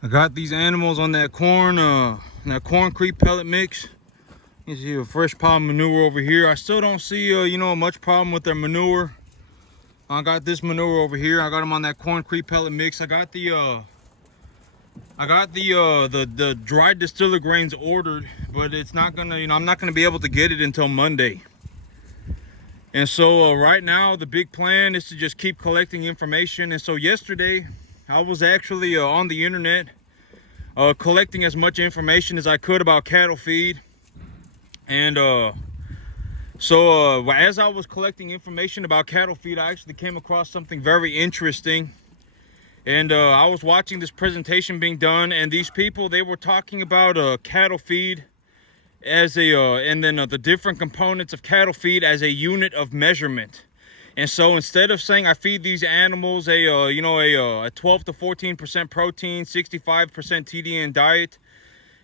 I got these animals on that corn creep pellet mix. You see a fresh pile of manure over here. I still don't see, much problem with their manure. I got this manure over here. I got them on that corn creep pellet mix. I got the dried distiller grains ordered, but it's not gonna, I'm not gonna be able to get it until Monday. And so right now the big plan is to just keep collecting information. And so yesterday I was actually on the internet collecting as much information as I could about cattle feed. And so as I was collecting information about cattle feed, I actually came across something very interesting. And I was watching this presentation being done, and these people, they were talking about cattle feed as and then the different components of cattle feed as a unit of measurement. And so instead of saying I feed these animals a 12 to 14% protein, 65% TDN diet,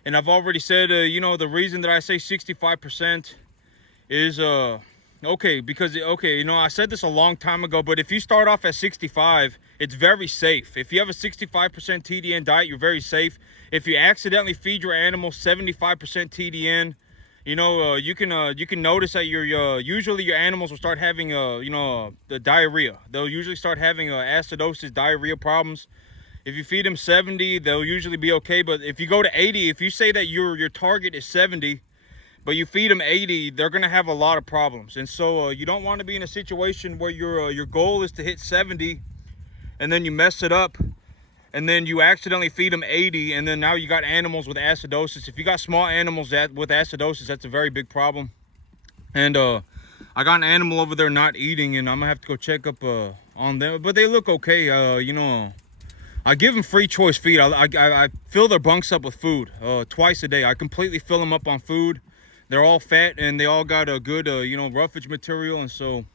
and I've already said the reason that I say 65% is because I said this a long time ago, but if you start off at 65, it's very safe. If you have a 65% TDN diet, you're very safe. If you accidentally feed your animal 75% TDN, you can notice that usually your animals will start having the diarrhea. They'll usually start having acidosis, diarrhea problems. If you feed them 70, they'll usually be okay. But if you go to 80, if you say that your target is 70, but you feed them 80, they're gonna have a lot of problems. And so you don't want to be in a situation where your goal is to hit 70, and then you mess it up, and then you accidentally feed them 80, and then now you got animals with acidosis. If you got small animals with acidosis, that's a very big problem. And I got an animal over there not eating, and I'm gonna have to go check up on them, but they look okay. I give them free choice feed. I fill their bunks up with food twice a day. I completely fill them up on food. They're all fat, and they all got a good roughage material. And so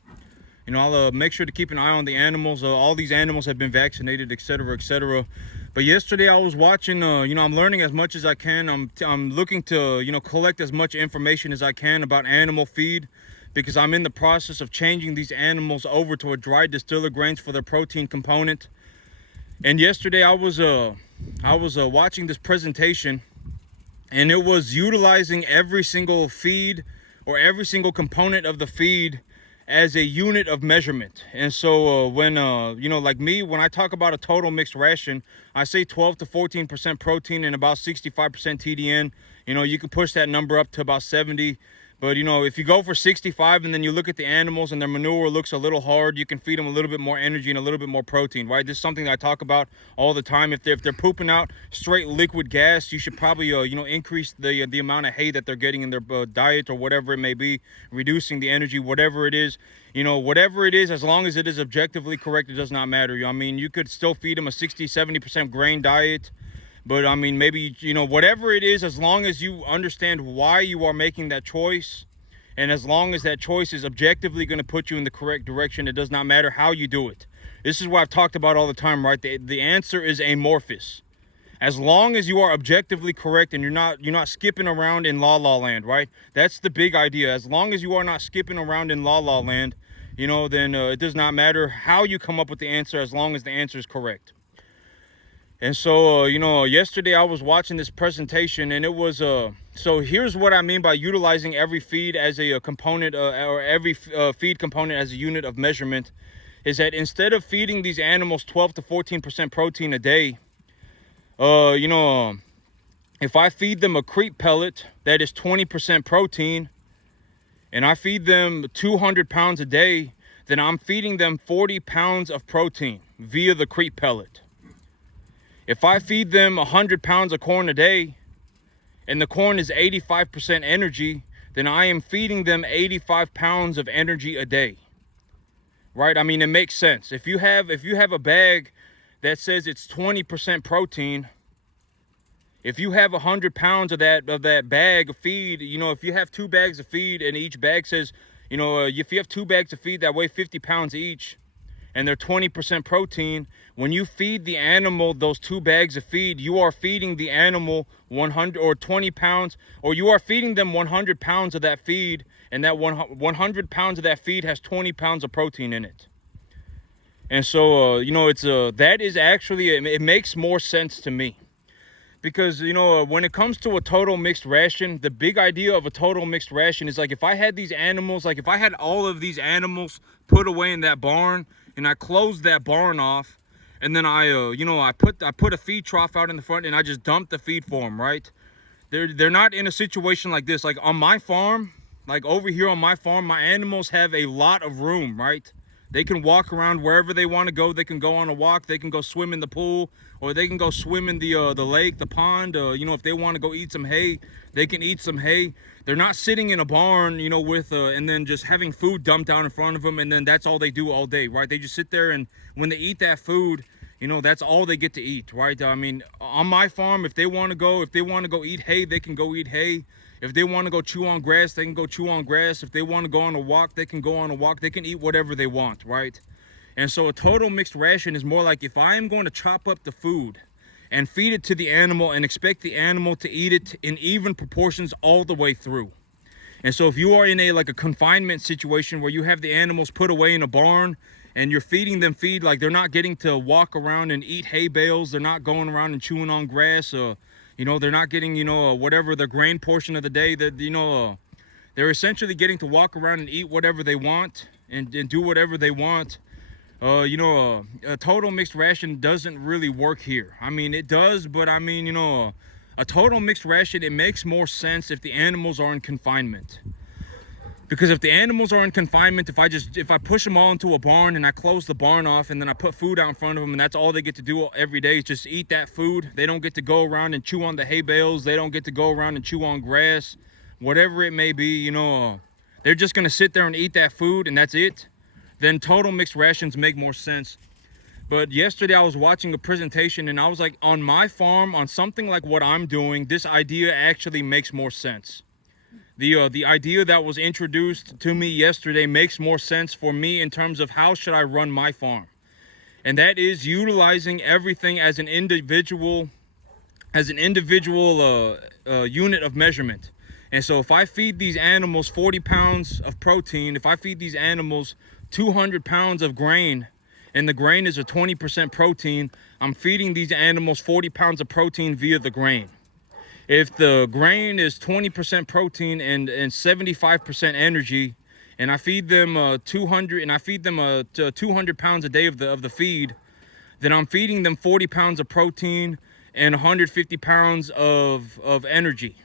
I'll make sure to keep an eye on the animals. All these animals have been vaccinated, etc., etc. But yesterday I was watching, I'm learning as much as I can. I'm looking to, collect as much information as I can about animal feed, because I'm in the process of changing these animals over to a dried distiller grains for their protein component. And yesterday I was watching this presentation, and it was utilizing every single feed or every single component of the feed as a unit of measurement. And so when like me, when I talk about a total mixed ration, I say 12 to 14% protein and about 65% TDN. You can push that number up to about 70. But if you go for 65 and then you look at the animals and their manure looks a little hard, you can feed them a little bit more energy and a little bit more protein, right? This is something that I talk about all the time. If they're pooping out straight liquid gas, you should probably increase the amount of hay that they're getting in their diet or whatever it may be, reducing the energy, whatever it is. Whatever it is, as long as it is objectively correct, it does not matter. I mean, you could still feed them a 60-70% grain diet. But I mean, maybe, whatever it is, as long as you understand why you are making that choice, and as long as that choice is objectively going to put you in the correct direction, it does not matter how you do it. This is what I've talked about all the time, right? The answer is amorphous. As long as you are objectively correct and you're not skipping around in la land, right? That's the big idea. As long as you are not skipping around in la land, then it does not matter how you come up with the answer, as long as the answer is correct. And so, yesterday I was watching this presentation, and it was, so here's what I mean by utilizing every feed as a component, or every feed component as a unit of measurement, is that instead of feeding these animals 12 to 14% protein a day, if I feed them a creep pellet that is 20% protein, and I feed them 200 pounds a day, then I'm feeding them 40 pounds of protein via the creep pellet. If I feed them 100 pounds of corn a day, and the corn is 85% energy, then I am feeding them 85 pounds of energy a day. Right? I mean, it makes sense. If you have a bag that says it's 20% protein, if you have 100 pounds of that bag of feed, if you have 2 bags of feed and each bag says, if you have 2 bags of feed that weigh 50 pounds each, and they're 20% protein, when you feed the animal those 2 bags of feed, you are feeding the animal 100 or 20 pounds, or you are feeding them 100 pounds of that feed, and that 100 pounds of that feed has 20 pounds of protein in it. And so, it's that is actually, it makes more sense to me. Because, you know, when it comes to a total mixed ration, the big idea of a total mixed ration is like if I had these animals, like if I had all of these animals put away in that barn and I closed that barn off, and then you know, I put a feed trough out in the front and I just dumped the feed for them, right? They're not in a situation like this. Like on my farm, like over here on my farm, my animals have a lot of room, right? They can walk around wherever they want to go. They can go on a walk. They can go swim in the pool, or they can go swim in the lake, the pond. You know, if they want to go eat some hay, they can eat some hay. They're not sitting in a barn, you know, with and then just having food dumped down in front of them, and then that's all they do all day, right? They just sit there, and when they eat that food, you know, that's all they get to eat, right? I mean, on my farm, if they want to go eat hay, they can go eat hay. If they want to go chew on grass, they can go chew on grass. If they want to go on a walk, they can go on a walk. They can eat whatever they want, right? And so a total mixed ration is more like if I am going to chop up the food and feed it to the animal and expect the animal to eat it in even proportions all the way through. And so if you are in a confinement situation where you have the animals put away in a barn and you're feeding them feed, like they're not getting to walk around and eat hay bales, they're not going around and chewing on grass, you know, they're not getting, you know, whatever the grain portion of the day that, you know, they're essentially getting to walk around and eat whatever they want and do whatever they want. You know, a total mixed ration doesn't really work here. I mean, it does, but I mean, you know, a total mixed ration, it makes more sense if the animals are in confinement. Because if the animals are in confinement, if I push them all into a barn and I close the barn off and then I put food out in front of them and that's all they get to do every day is just eat that food. They don't get to go around and chew on the hay bales. They don't get to go around and chew on grass, whatever it may be, you know, they're just going to sit there and eat that food and that's it. Then total mixed rations make more sense. But yesterday I was watching a presentation and I was like, on my farm, on something like what I'm doing, this idea actually makes more sense. The idea that was introduced to me yesterday makes more sense for me in terms of how should I run my farm. And that is utilizing everything as an individual unit of measurement. And so if I feed these animals 40 pounds of protein, if I feed these animals 200 pounds of grain, and the grain is a 20% protein, I'm feeding these animals 40 pounds of protein via the grain. If the grain is 20% protein and 75% energy, and I feed them 200 pounds a day of the feed, then I'm feeding them 40 pounds of protein and 150 pounds of energy,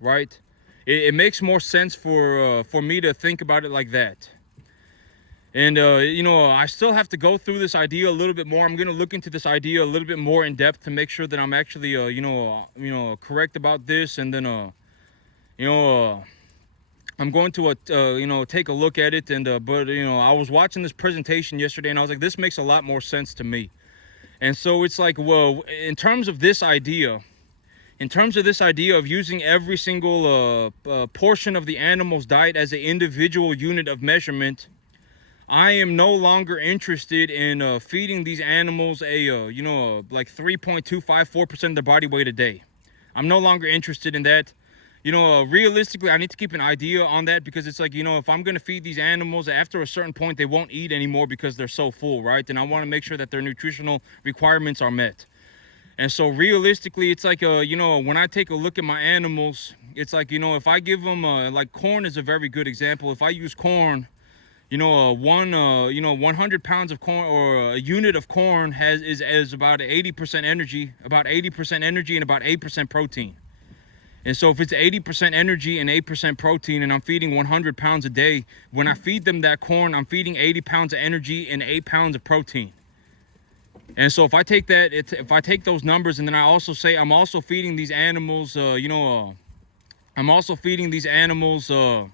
right? It makes more sense for me to think about it like that. And, you know, I still have to go through this idea a little bit more. I'm going to look into this idea a little bit more in depth to make sure that I'm actually, you know, correct about this. And then, you know, I'm going to, you know, take a look at it. And, but, you know, I was watching this presentation yesterday and I was like, this makes a lot more sense to me. And so it's like, well, in terms of this idea of using every single portion of the animal's diet as an individual unit of measurement, I am no longer interested in feeding these animals you know, like 3.254% of their body weight a day. I'm no longer interested in that. You know, realistically, I need to keep an idea on that because it's like, you know, if I'm going to feed these animals, after a certain point, they won't eat anymore because they're so full, right? And I want to make sure that their nutritional requirements are met. And so realistically, it's like, you know, when I take a look at my animals, it's like, you know, if I give them, like corn is a very good example. If I use corn, you know, 100 pounds of corn or a unit of corn is about 80% energy, and about 8% protein. And so if it's 80% energy and 8% protein and I'm feeding 100 pounds a day, when I feed them that corn, I'm feeding 80 pounds of energy and 8 pounds of protein. And so if I take those numbers and then I also say I'm also feeding these animals, you know, I'm also feeding these animals a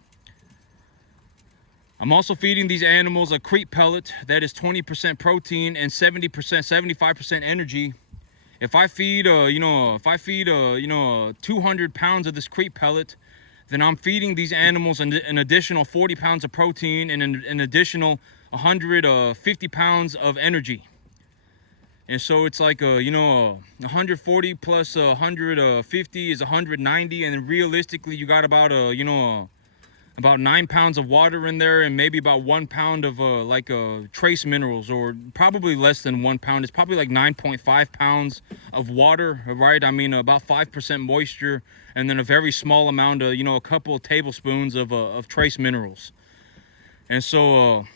crete pellet that is 20% protein and 75% energy. If I feed, 200 pounds of this crete pellet, then I'm feeding these animals an additional 40 pounds of protein and an additional 150 pounds of energy. And so it's like, 140 plus 150 is 190. And then realistically, you got about, about 9 pounds of water in there, and maybe about 1 pound of trace minerals, or probably less than 1 pound. It's probably like 9.5 pounds of water, right? I mean, about 5% moisture, and then a very small amount of, a couple of tablespoons of trace minerals. And so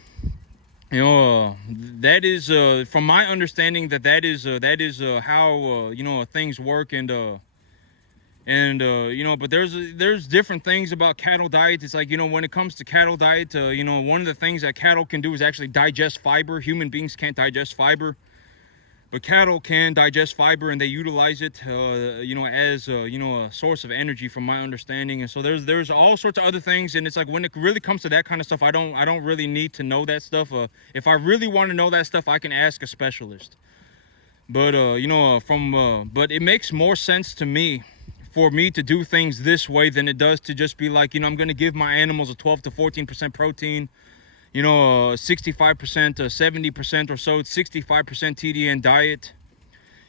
that is from my understanding, that is how things work. But there's different things about cattle diet. It's like, when it comes to cattle diet, one of the things that cattle can do is actually digest fiber. Human beings can't digest fiber, but cattle can digest fiber, and they utilize it, as a source of energy, from my understanding. And so there's all sorts of other things, and it's like, when it really comes to that kind of stuff, I don't really need to know that stuff. If I really want to know that stuff, I can ask a specialist. But but it makes more sense to me for me to do things this way than it does to just be like, I'm going to give my animals a 12 to 14% protein, 65%, 70% or so, 65% TDN diet.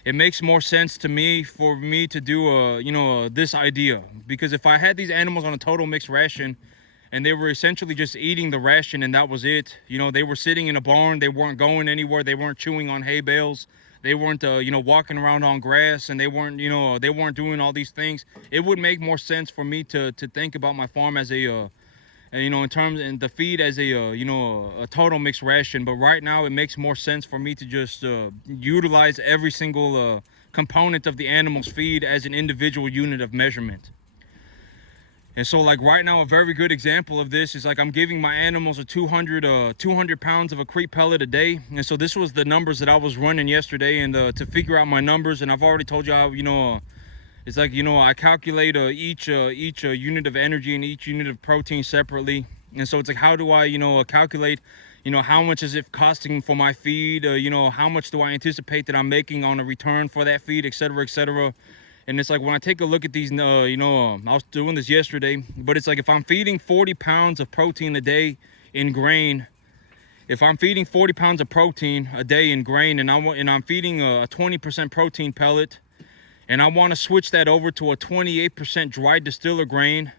It makes more sense to me for me to do this idea, because if I had these animals on a total mixed ration and they were essentially just eating the ration and that was it, they were sitting in a barn, they weren't going anywhere, they weren't chewing on hay bales, they weren't walking around on grass, and they weren't doing all these things, it would make more sense for me to think about my farm as a in terms, and the feed as a total mixed ration. But right now it makes more sense for me to just utilize every single component of the animal's feed as an individual unit of measurement. And so, like, right now, a very good example of this is, like, I'm giving my animals a 200 pounds of a creep pellet a day. And so this was the numbers that I was running yesterday, and to figure out my numbers, and I've already told you how, it's like, I calculate each unit of energy and each unit of protein separately. And so it's like, how do I, calculate, how much is it costing for my feed? How much do I anticipate that I'm making on a return for that feed, et cetera, et cetera. And it's like, when I take a look at these, I was doing this yesterday, but it's like, if I'm feeding 40 pounds of protein a day in grain, if I'm feeding 40 pounds of protein a day in grain, and I'm feeding a 20% protein pellet, and I want to switch that over to a 28% dry distiller grain,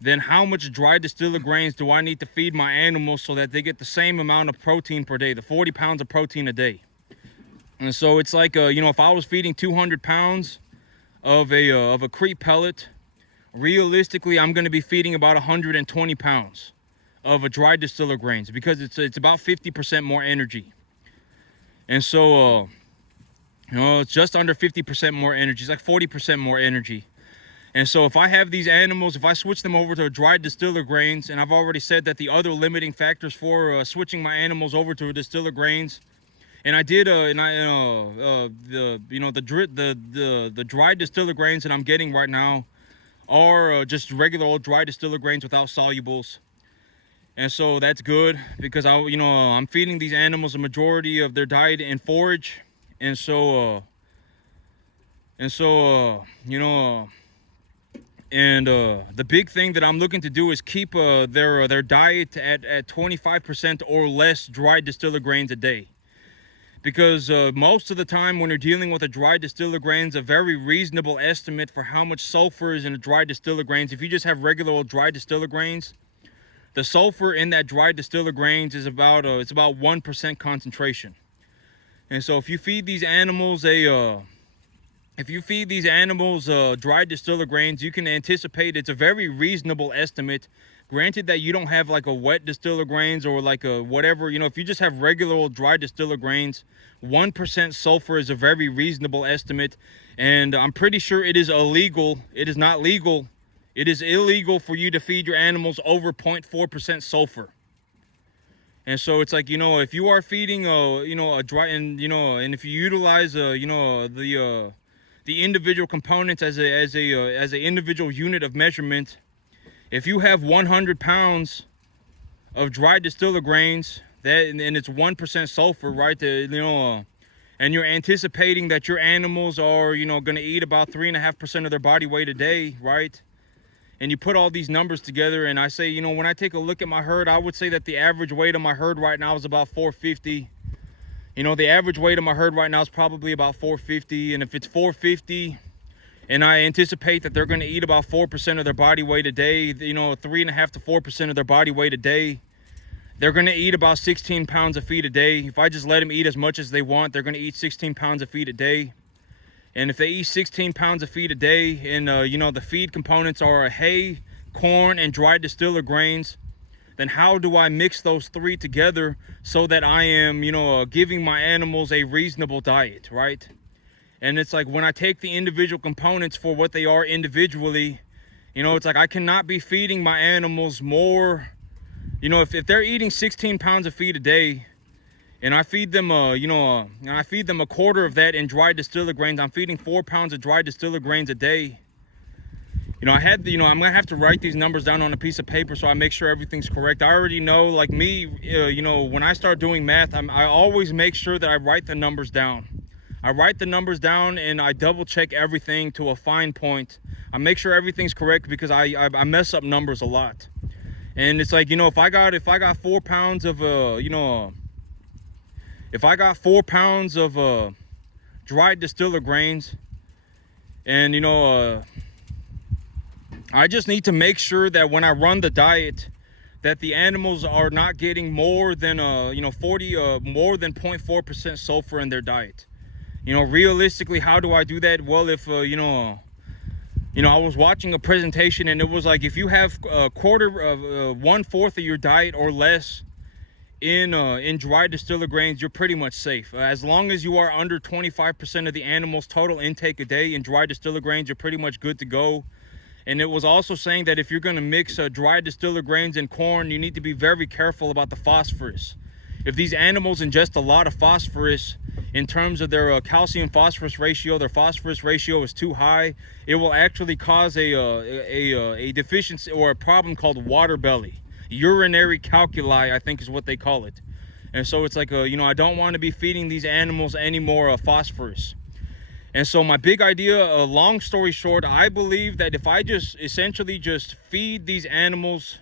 then how much dry distiller grains do I need to feed my animals so that they get the same amount of protein per day, the 40 pounds of protein a day? And so it's like, if I was feeding 200 pounds of a creep pellet, realistically I'm going to be feeding about 120 pounds of a dry distiller grains, because it's about 50% more energy. And so it's just under 50% more energy. It's like 40% more energy. And so if I have these animals, if I switch them over to dry distiller grains, and I've already said that the other limiting factors for switching my animals over to distiller grains, and I did, the dry distiller grains that I'm getting right now are just regular old dry distiller grains without solubles. And so that's good, because I'm feeding these animals a majority of their diet in forage. And so the big thing that I'm looking to do is keep their diet at 25% or less dry distiller grains a day. Because most of the time when you're dealing with a dry distiller grains, a very reasonable estimate for how much sulfur is in a dry distiller grains, if you just have regular old dry distiller grains, the sulfur in that dry distiller grains is about 1% concentration. And so if you feed these animals dry distiller grains, you can anticipate, it's a very reasonable estimate. Granted that you don't have like a wet distiller grains or like a whatever, if you just have regular old dry distiller grains, 1% sulfur is a very reasonable estimate. And I'm pretty sure it is illegal. It is not legal. It is illegal for you to feed your animals over 0.4% sulfur. And so it's like, if you are feeding a dry, and if you utilize the individual components as a individual unit of measurement, if you have 100 pounds of dry distiller grains, and it's 1% sulfur, right? And you're anticipating that your animals are, going to eat about 3.5% of their body weight a day, right? And you put all these numbers together, and I say, when I take a look at my herd, I would say that the average weight of my herd right now is about 450. The average weight of my herd right now is probably about 450, and if it's 450, and I anticipate that they're going to eat about 4% of their body weight a day, you know, 3.5 to 4% of their body weight a day. They're going to eat about 16 pounds of feed a day. If I just let them eat as much as they want, they're going to eat 16 pounds of feed a day. And if they eat 16 pounds of feed a day, and you know, the feed components are hay, corn, and dried distiller grains, then how do I mix those three together so that I am, you know, giving my animals a reasonable diet, right? And it's like when I take the individual components for what they are individually, you know, it's like I cannot be feeding my animals more. You know, if they're eating 16 pounds of feed a day, and I feed them, and I feed them a quarter of that in dried distiller grains, I'm feeding 4 pounds of dried distiller grains a day. You know, I'm gonna have to write these numbers down on a piece of paper so I make sure everything's correct. I already know, like me, you know, when I start doing math, I always make sure that I write the numbers down. I write the numbers down and I double check everything to a fine point. I make sure everything's correct because I mess up numbers a lot. And it's like, you know, if I got 4 pounds of if I got 4 pounds of dried distiller grains, and you know, I just need to make sure that when I run the diet, that the animals are not getting more than more than 0.4% sulfur in their diet. You know, realistically, how do I do that? Well, if you know, I was watching a presentation and it was like, if you have a quarter of 1/4 of your diet or less in dried distiller grains, you're pretty much safe. As long as you are under 25% of the animal's total intake a day in dried distiller grains, you're pretty much good to go. And it was also saying that if you're going to mix dried distiller grains and corn, you need to be very careful about the phosphorus. If these animals ingest a lot of phosphorus, in terms of their calcium phosphorus ratio, their phosphorus ratio is too high, it will actually cause a deficiency or a problem called water belly. Urinary calculi, I think is what they call it. And so it's like, you know, I don't want to be feeding these animals any more phosphorus. And so my big idea, long story short, I believe that if I just essentially just feed these animals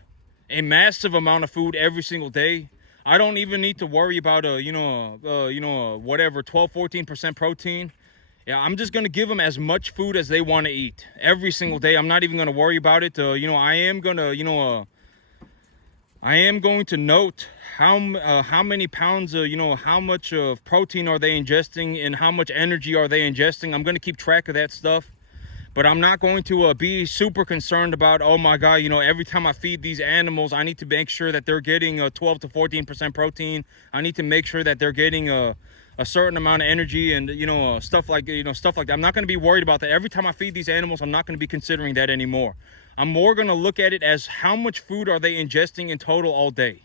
a massive amount of food every single day, I don't even need to worry about whatever 12-14% protein. Yeah, I'm just gonna give them as much food as they want to eat every single day. I'm not even gonna worry about it. You know, I am going to note how many pounds, how much of protein are they ingesting and how much energy are they ingesting. I'm going to keep track of that stuff, but I'm not going to be super concerned about, oh my God, you know, every time I feed these animals, I need to make sure that they're getting 12 to 14% protein. I need to make sure that they're getting a certain amount of energy and, stuff like that. I'm not going to be worried about that. Every time I feed these animals, I'm not going to be considering that anymore. I'm more going to look at it as how much food are they ingesting in total all day.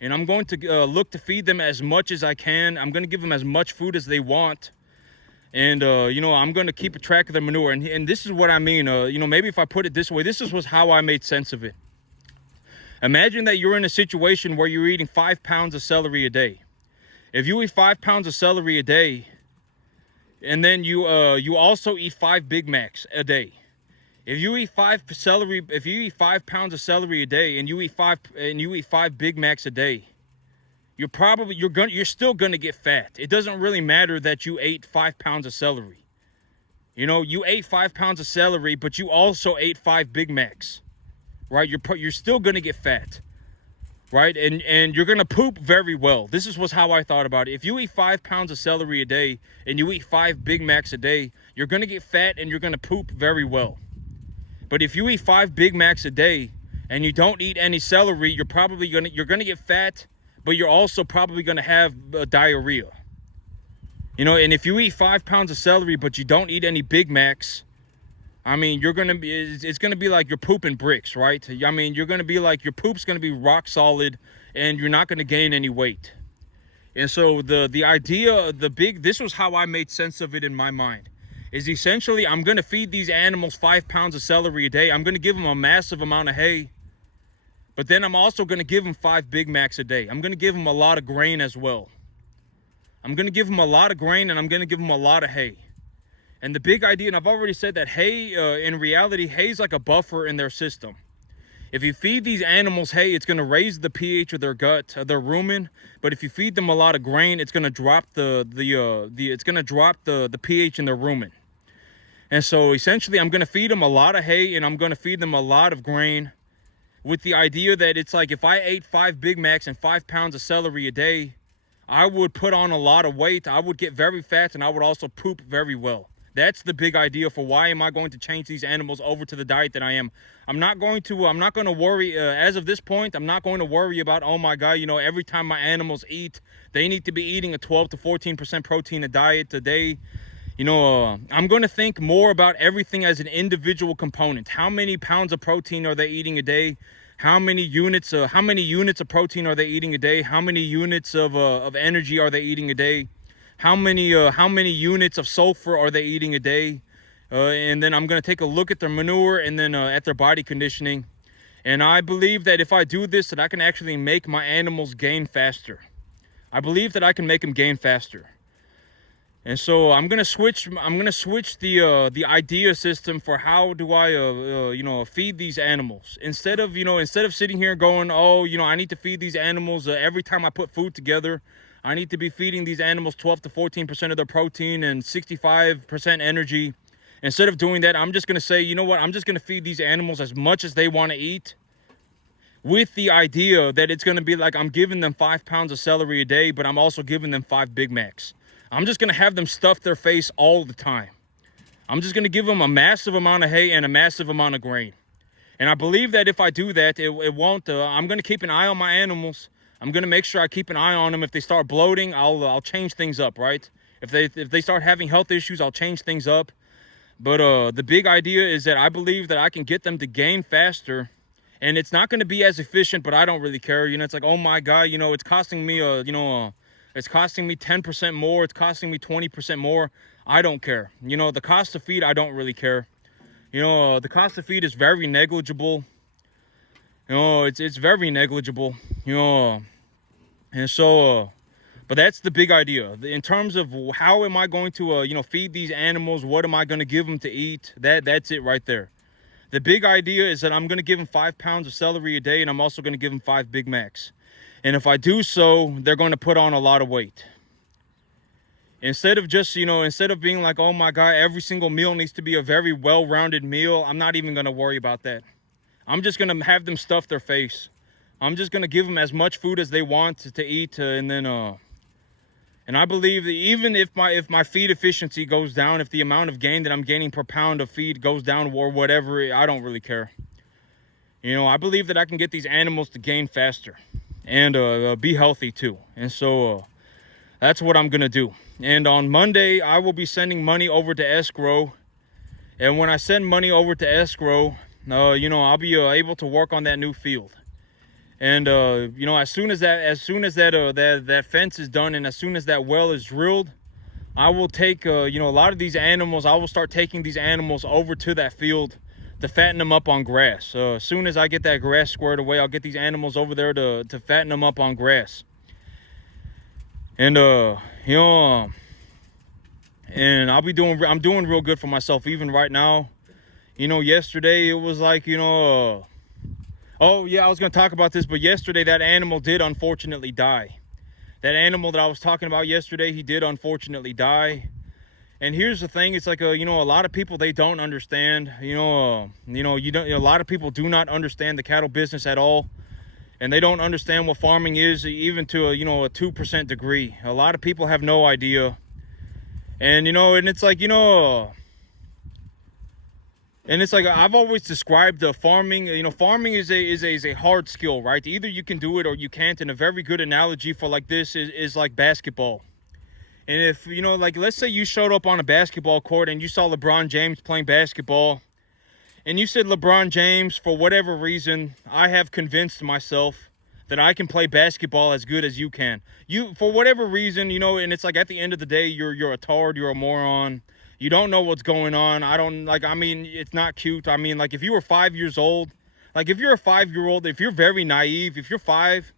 And I'm going to look to feed them as much as I can. I'm going to give them as much food as they want. And, I'm going to keep a track of their manure. And this is what I mean. Maybe if I put it this way, this was how I made sense of it. Imagine that you're in a situation where you're eating 5 pounds of celery a day. If you eat 5 pounds of celery a day, and then you also eat 5 Big Macs a day. If you eat 5 pounds of celery a day and you eat 5 Big Macs a day, you're still gonna get fat. It doesn't really matter that you ate 5 pounds of celery. You know, you ate 5 pounds of celery, but you also ate 5 Big Macs, right? You're still gonna get fat, right? And you're gonna poop very well. This was how I thought about it. If you eat 5 pounds of celery a day and you eat 5 Big Macs a day, you're gonna get fat and you're gonna poop very well. But if you eat 5 Big Macs a day and you don't eat any celery, you're gonna get fat, but you're also probably gonna have diarrhea. You know, and if you eat 5 pounds of celery but you don't eat any Big Macs, I mean, it's gonna be like you're pooping bricks, right? I mean, you're gonna be like your poop's gonna be rock solid, and you're not gonna gain any weight. And so the idea, this was how I made sense of it in my mind. Is essentially, I'm going to feed these animals 5 pounds of celery a day. I'm going to give them a massive amount of hay. But then I'm also going to give them 5 Big Macs a day. I'm going to give them a lot of grain as well. I'm going to give them a lot of grain and I'm going to give them a lot of hay. And the big idea, and I've already said that hay, in reality, hay is like a buffer in their system. If you feed these animals hay, it's going to raise the pH of their gut, their rumen. But if you feed them a lot of grain, it's going to drop the pH in their rumen. And so essentially I'm going to feed them a lot of hay and I'm going to feed them a lot of grain, with the idea that it's like if I ate 5 Big Macs and 5 pounds of celery a day, I would put on a lot of weight. I would get very fat and I would also poop very well. That's the big idea for why am I going to change these animals over to the diet that I am. I'm not going to worry, as of this point, I'm not going to worry about, oh my God, every time my animals eat, they need to be eating a 12 to 14% protein a diet a day. I'm going to think more about everything as an individual component. How many pounds of protein are they eating a day? How many units of protein are they eating a day? How many units of energy are they eating a day? How many units of sulfur are they eating a day? And then I'm going to take a look at their manure and then at their body conditioning. And I believe that if I do this, that I can actually make my animals gain faster. I believe that I can make them gain faster. And so I'm gonna switch the idea system for how do I feed these animals, instead of sitting here going, oh, I need to feed these animals every time I put food together. I need to be feeding these animals 12 to 14% of their protein and 65% energy. Instead of doing that, I'm just gonna say, you know what, I'm just gonna feed these animals as much as they want to eat, with the idea that it's gonna be like I'm giving them 5 pounds of celery a day, but I'm also giving them 5 Big Macs. I'm just going to have them stuff their face all the time. I'm just going to give them a massive amount of hay and a massive amount of grain. And I believe that if I do that, it won't, I'm going to keep an eye on my animals. I'm going to make sure I keep an eye on them. If they start bloating, I'll change things up, right? If they start having health issues, I'll change things up. But the big idea is that I believe that I can get them to gain faster. And it's not going to be as efficient, but I don't really care. It's like, oh my God, it's costing me it's costing me 10% more. It's costing me 20% more. I don't care. The cost of feed, I don't really care. The cost of feed is very negligible. It's very negligible. And so, but that's the big idea. In terms of how am I going to, feed these animals? What am I going to give them to eat? That's it right there. The big idea is that I'm going to give them 5 pounds of celery a day, and I'm also going to give them 5 Big Macs. And if I do so, they're going to put on a lot of weight. Instead of being like, oh my God, every single meal needs to be a very well-rounded meal, I'm not even going to worry about that. I'm just going to have them stuff their face. I'm just going to give them as much food as they want to eat. And I believe that even if my feed efficiency goes down, if the amount of gain that I'm gaining per pound of feed goes down or whatever, I don't really care. I believe that I can get these animals to gain faster. And be healthy too. And so that's what I'm gonna do. And on Monday, I will be sending money over to escrow. And when I send money over to escrow, I'll be able to work on that new field. And as soon as that fence is done, and as soon as that well is drilled, I will take a lot of these animals. I will start taking these animals over to that field to fatten them up on grass. As soon as I get that grass squared away, I'll get these animals over there to fatten them up on grass. And and I'm doing real good for myself even right now. Yesterday it was like, oh yeah, I was gonna talk about this, but yesterday that animal did unfortunately die. That animal that I was talking about yesterday, he did unfortunately die. And here's the thing, it's like a lot of people, they don't understand, a lot of people do not understand the cattle business at all. And they don't understand what farming is, even to a 2% degree. A lot of people have no idea. And and it's like I've always described farming, farming is a hard skill, right? Either you can do it or you can't. And a very good analogy for like this is like basketball. And if, let's say you showed up on a basketball court and you saw LeBron James playing basketball, and you said, LeBron James, for whatever reason, I have convinced myself that I can play basketball as good as you can. For whatever reason, and it's like at the end of the day, you're a tard, you're a moron. You don't know what's going on. It's not cute. If you were 5 years old, if you're a 5-year-old, if you're very naive, if you're 5,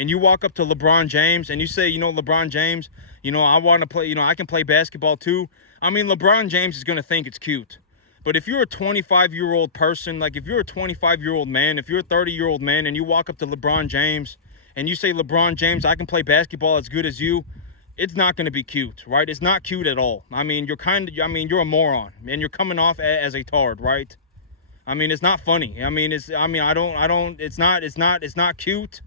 and you walk up to LeBron James and you say, LeBron James, I want to play, I can play basketball too. LeBron James is going to think it's cute. But if you're a 25-year-old person, if you're a 25-year-old man, if you're a 30-year-old man and you walk up to LeBron James and you say, LeBron James, I can play basketball as good as you, it's not going to be cute, right? It's not cute at all. I mean, you're a moron, and you're coming off as a tard, right? I mean, it's not funny. I mean, it's not cute.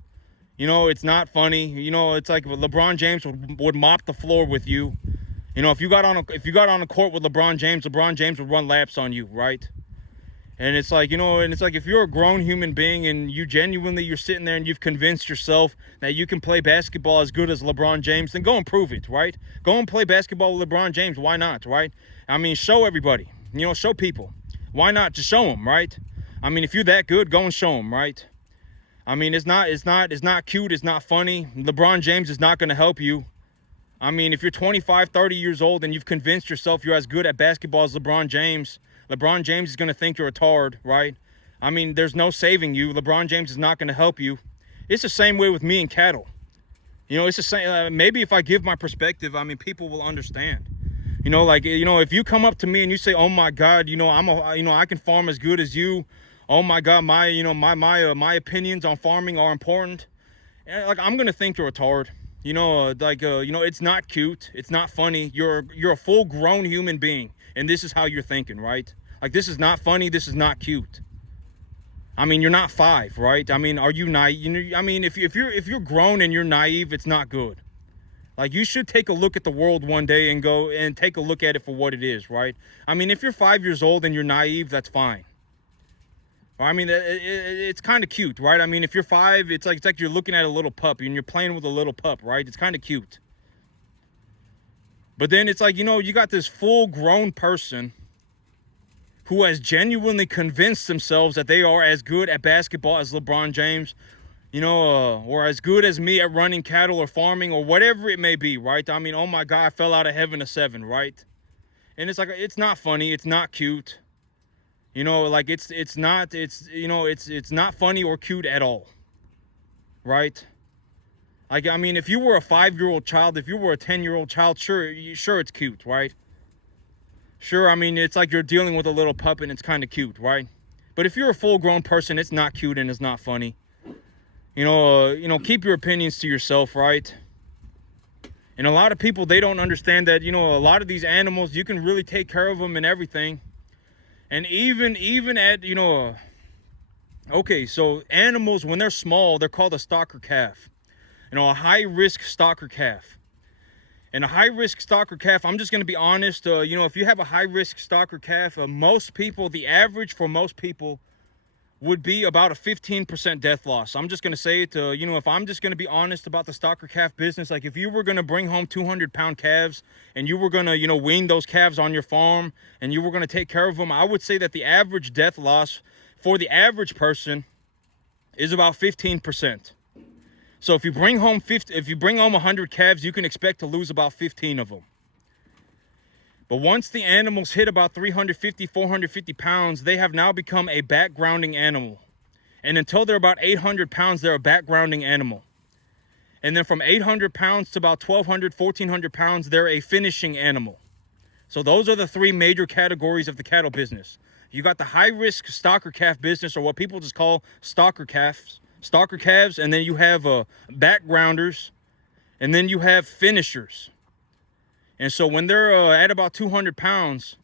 You know, it's not funny. You know, it's like LeBron James would mop the floor with you. You know, if you got on a court with LeBron James would run laps on you, right? And it's like, you know, and it's like if you're a grown human being and you're sitting there and you've convinced yourself that you can play basketball as good as LeBron James, then go and prove it, right? Go and play basketball with LeBron James. Why not, right? I mean, show everybody, you know, show people. Why not just show them, right? I mean, if you're that good, go and show them, right? I mean, it's not cute. It's not funny. LeBron James is not going to help you. I mean, if you're 25, 30 years old and you've convinced yourself you're as good at basketball as LeBron James is going to think you're a tard, right? I mean, there's no saving you. LeBron James is not going to help you. It's the same way with me and cattle. You know, it's the same. Maybe if I give my perspective, I mean, people will understand. You know, like, you know, if you come up to me and you say, "Oh my God, you know, I can farm as good as you. Oh my God, my opinions on farming are important." And, like, I'm gonna think you're a tard. You know, you know, it's not cute. It's not funny. You're a full-grown human being, and this is how you're thinking, right? Like, this is not funny. This is not cute. I mean, you're not 5, right? I mean, are you naive? You know, I mean, if you're grown and you're naive, it's not good. Like, you should take a look at the world one day and go and take a look at it for what it is, right? I mean, if you're 5 years old and you're naive, that's fine. I mean, it's kind of cute, right? I mean, if you're 5, it's like you're looking at a little pup and you're playing with a little pup, right? It's kind of cute. But then it's like, you know, you got this full-grown person who has genuinely convinced themselves that they are as good at basketball as LeBron James, you know, or as good as me at running cattle or farming or whatever it may be, right? I mean, oh my God, I fell out of heaven a 7, right? And it's like, it's not funny. It's not cute. You know, like, it's not funny or cute at all, right? Like, I mean, if you were a 5-year-old child, if you were a 10-year-old child, sure it's cute, right? Sure, I mean, it's like you're dealing with a little pup and it's kind of cute, right? But if you're a full-grown person, it's not cute and it's not funny. You know, keep your opinions to yourself, right? And a lot of people, they don't understand that, you know, a lot of these animals, you can really take care of them and everything. And even at, you know, okay, so animals, when they're small, they're called a stalker calf. You know, a high-risk stalker calf. And a high-risk stalker calf, I'm just going to be honest, you know, if you have a high-risk stalker calf, the average for most people would be about a 15% death loss. I'm just going to say it, you know, if I'm just going to be honest about the stalker calf business, like if you were going to bring home 200-pound calves and you were going to, you know, wean those calves on your farm and you were going to take care of them, I would say that the average death loss for the average person is about 15%. So if you bring home 100 calves, you can expect to lose about 15 of them. But once the animals hit about 350, 450 pounds, they have now become a backgrounding animal. And until they're about 800 pounds, they're a backgrounding animal. And then from 800 pounds to about 1,200, 1,400 pounds, they're a finishing animal. So those are the 3 major categories of the cattle business. You got the high-risk stalker calf business, or what people just call stalker calves, and then you have backgrounders, and then you have finishers. And so when they're at about 200 pounds,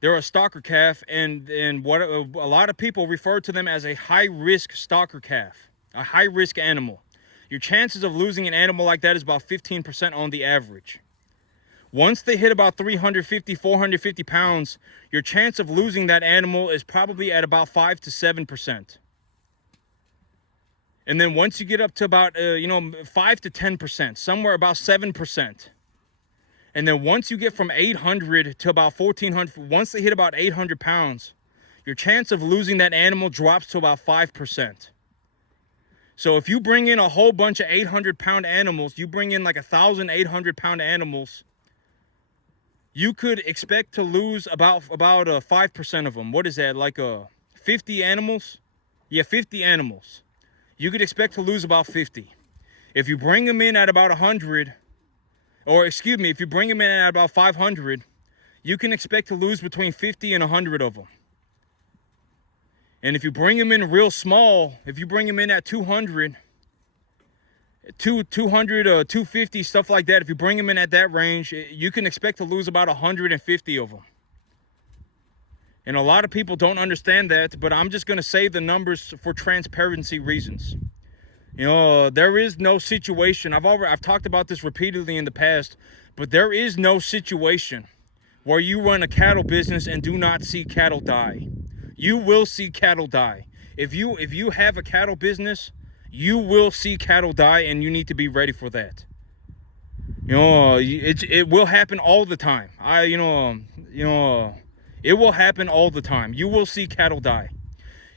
they're a stalker calf, and what a lot of people refer to them as a high-risk stalker calf, a high-risk animal. Your chances of losing an animal like that is about 15% on the average. Once they hit about 350, 450 pounds, your chance of losing that animal is probably at about 5 to 7%. And then once you get up to about, 5 to 10%, somewhere about 7%. And then once you get from 800 to about 1,400, once they hit about 800 pounds, your chance of losing that animal drops to about 5%. So if you bring in a whole bunch of 800-pound animals, you bring in like 1,000 800-pound animals, you could expect to lose about 5% of them. What is that, like 50 animals? Yeah, 50 animals. You could expect to lose about 50. If you bring them in at about 100, if you bring them in at about 500, you can expect to lose between 50 and 100 of them. And if you bring them in real small, if you bring them in at 200, 200, 250, stuff like that. If you bring them in at that range, you can expect to lose about 150 of them. And a lot of people don't understand that, but I'm just going to say the numbers for transparency reasons. There is no situation. I've talked about this repeatedly in the past, but there is no situation where you run a cattle business and do not see cattle die. You will see cattle die. If you have a cattle business, you will see cattle die, and you need to be ready for that. It will happen all the time. It will happen all the time. You will see cattle die.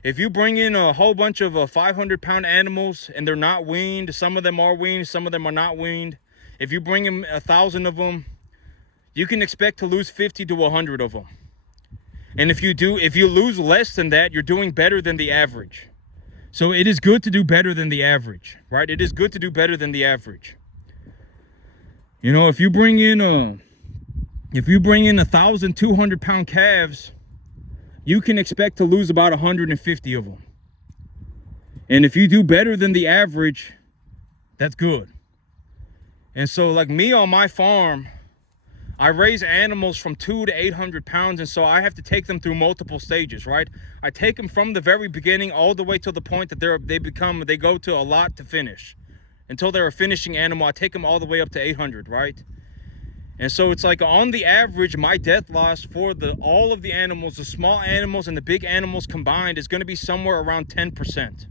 If you bring in a whole bunch of 500-pound animals and they're not weaned, some of them are weaned, some of them are not weaned. If you bring in 1,000 of them, you can expect to lose 50 to 100 of them. And if you lose less than that, you're doing better than the average. So it is good to do better than the average, right? It is good to do better than the average. If you bring in 1,000 200-pound calves, you can expect to lose about 150 of them. And if you do better than the average, that's good. And so, like me on my farm, I raise animals from 200 to 800 pounds, and so I have to take them through multiple stages, right? I take them from the very beginning all the way to the point that they go to a lot to finish. Until they're a finishing animal, I take them all the way up to 800, right? And so it's like, on the average, my death loss for all of the animals, the small animals and the big animals combined, is going to be somewhere around 10%.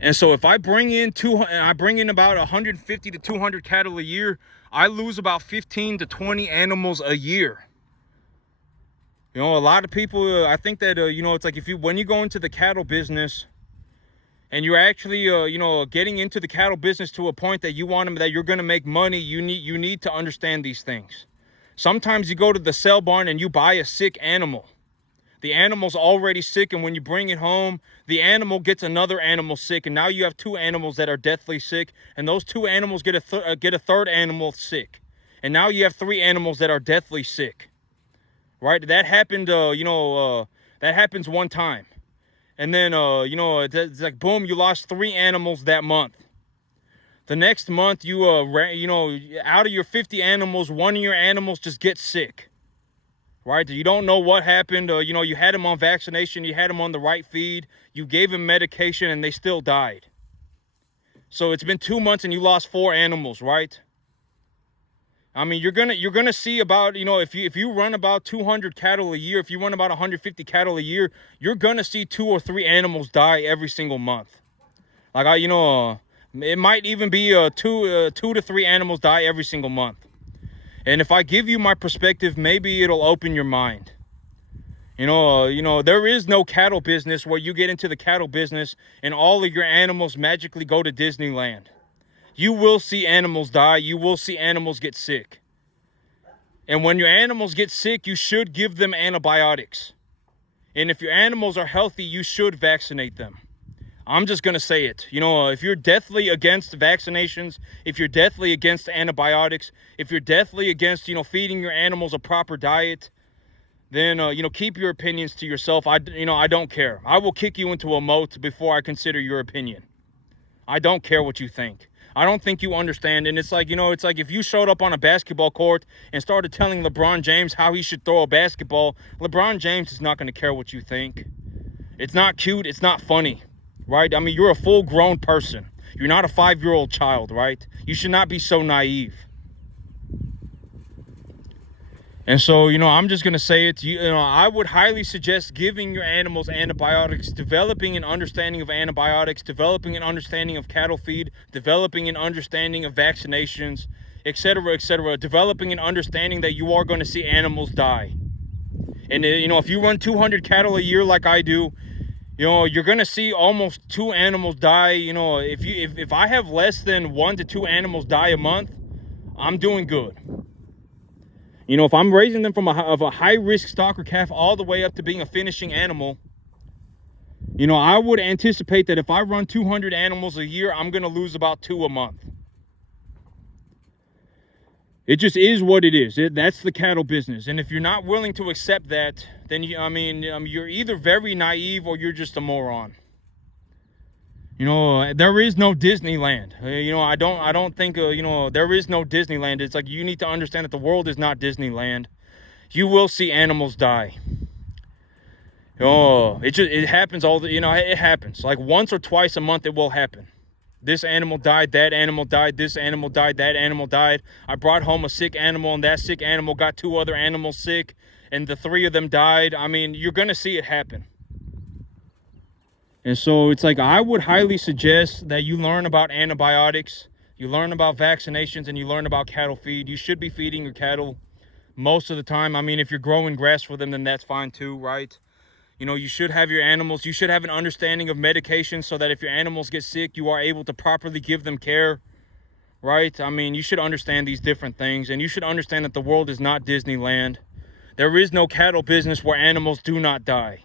And so if I bring in about 150 to 200 cattle a year, I lose about 15 to 20 animals a year. A lot of people, I think that, it's like when you go into the cattle business, and you're actually, getting into the cattle business to a point that that you're going to make money, you need to understand these things. Sometimes you go to the sale barn and you buy a sick animal. The animal's already sick, and when you bring it home, the animal gets another animal sick, and now you have two animals that are deathly sick, and those two animals get a third animal sick. And now you have three animals that are deathly sick. Right? That happened, that happens one time. And then, it's like, boom, you lost 3 animals that month. The next month, out of your 50 animals, one of your animals just gets sick. Right? You don't know what happened. You had them on vaccination. You had them on the right feed. You gave them medication, and they still died. So it's been 2 months, and you lost 4 animals, right? I mean, you're gonna see about, if you run about 200 cattle a year, if you run about 150 cattle a year, you're gonna see 2 or 3 animals die every single month. Like it might even be 2 to 3 animals die every single month. And if I give you my perspective, maybe it'll open your mind. There is no cattle business where you get into the cattle business and all of your animals magically go to Disneyland. You will see animals die. You will see animals get sick. And when your animals get sick, you should give them antibiotics. And if your animals are healthy, you should vaccinate them. I'm just going to say it. If you're deathly against vaccinations, if you're deathly against antibiotics, if you're deathly against, feeding your animals a proper diet, then, keep your opinions to yourself. I don't care. I will kick you into a moat before I consider your opinion. I don't care what you think. I don't think you understand. And it's like, if you showed up on a basketball court and started telling LeBron James how he should throw a basketball, LeBron James is not going to care what you think. It's not cute. It's not funny, right? I mean, you're a full-grown person. You're not a 5-year-old child, right? You should not be so naive. And so, I'm just going to say it. I would highly suggest giving your animals antibiotics, developing an understanding of antibiotics, developing an understanding of cattle feed, developing an understanding of vaccinations, etc., developing an understanding that you are going to see animals die. And, if you run 200 cattle a year like I do, you're going to see almost 2 animals die. If I have less than 1 to 2 animals die a month, I'm doing good. If I'm raising them from a high-risk stock or calf all the way up to being a finishing animal, I would anticipate that if I run 200 animals a year, I'm going to lose about 2 a month. It just is what it is. That's the cattle business. And if you're not willing to accept that, then, you're either very naive or you're just a moron. You know, there is no Disneyland. You know, I don't think, you know, there is no Disneyland. It's like, you need to understand that the world is not Disneyland. You will see animals die. Oh, it happens all the, you know, it happens. Like once or twice a month it will happen. This animal died, that animal died, this animal died, that animal died. I brought home a sick animal, and that sick animal got 2 other animals sick, and the 3 of them died. I mean, you're going to see it happen. And so it's like, I would highly suggest that you learn about antibiotics, you learn about vaccinations, and you learn about cattle feed. You should be feeding your cattle most of the time. I mean, if you're growing grass for them, then that's fine too, right? You know, you should have your animals, you should have an understanding of medication so that if your animals get sick, you are able to properly give them care, right? I mean, you should understand these different things, and you should understand that the world is not Disneyland. There is no cattle business where animals do not die.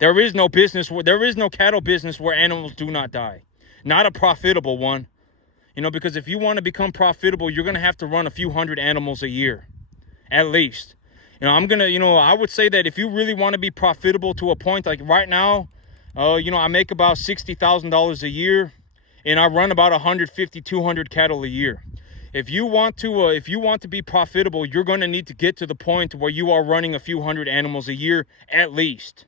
There is no cattle business where animals do not die. Not a profitable one. You know, because if you want to become profitable, you're going to have to run a few hundred animals a year, at least. You know, I would say that if you really want to be profitable to a point, like right now, you know, I make about $60,000 a year, and I run about 150, 200 cattle a year. If you want to be profitable, you're going to need to get to the point where you are running a few hundred animals a year, at least.